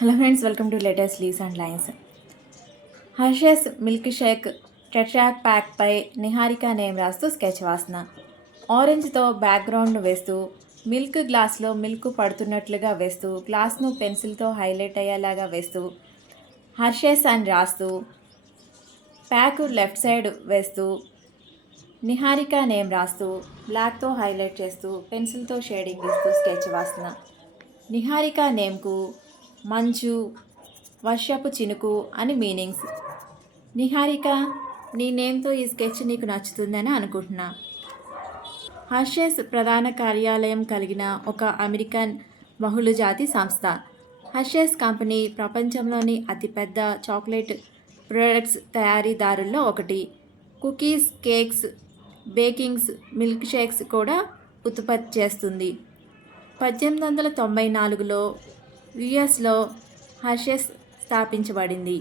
Hello friends, welcome to latest leaves and lines. Hershey's milk shake టెట్రాక్ ప్యాక్పై Niharika name రాస్తూ sketch వాసన. ఆరెంజ్తో బ్యాక్గ్రౌండ్ను వేస్తూ మిల్క్ గ్లాస్లో మిల్క్ పడుతున్నట్లుగా వేస్తూ గ్లాస్ను పెన్సిల్తో హైలైట్ అయ్యేలాగా వేస్తూ హర్షెస్ అని రాస్తూ ప్యాక్ లెఫ్ట్ సైడ్ వేస్తూ నిహారిక నేమ్ రాస్తూ బ్లాక్తో హైలైట్ చేస్తూ పెన్సిల్తో షేడింగ్ ఇస్తూ స్కెచ్ వాసన. నిహారిక నేమ్కు మంచు, వర్షపు చినుకు అని మీనింగ్స్. నిహారిక, నీ నేమ్తో ఈ స్కెచ్ నీకు నచ్చుతుందని అనుకుంటున్నా. హర్షెస్ ప్రధాన కార్యాలయం కలిగిన ఒక అమెరికన్ బహుళజాతి సంస్థ. హర్షెస్ కంపెనీ ప్రపంచంలోని అతిపెద్ద చాక్లెట్ ప్రొడక్ట్స్ తయారీదారుల్లో ఒకటి. Cookies, cakes, bakings, milk shakes కూడా ఉత్పత్తి చేస్తుంది. 1894లో యుఎస్లో హర్షెస్ స్థాపించబడింది.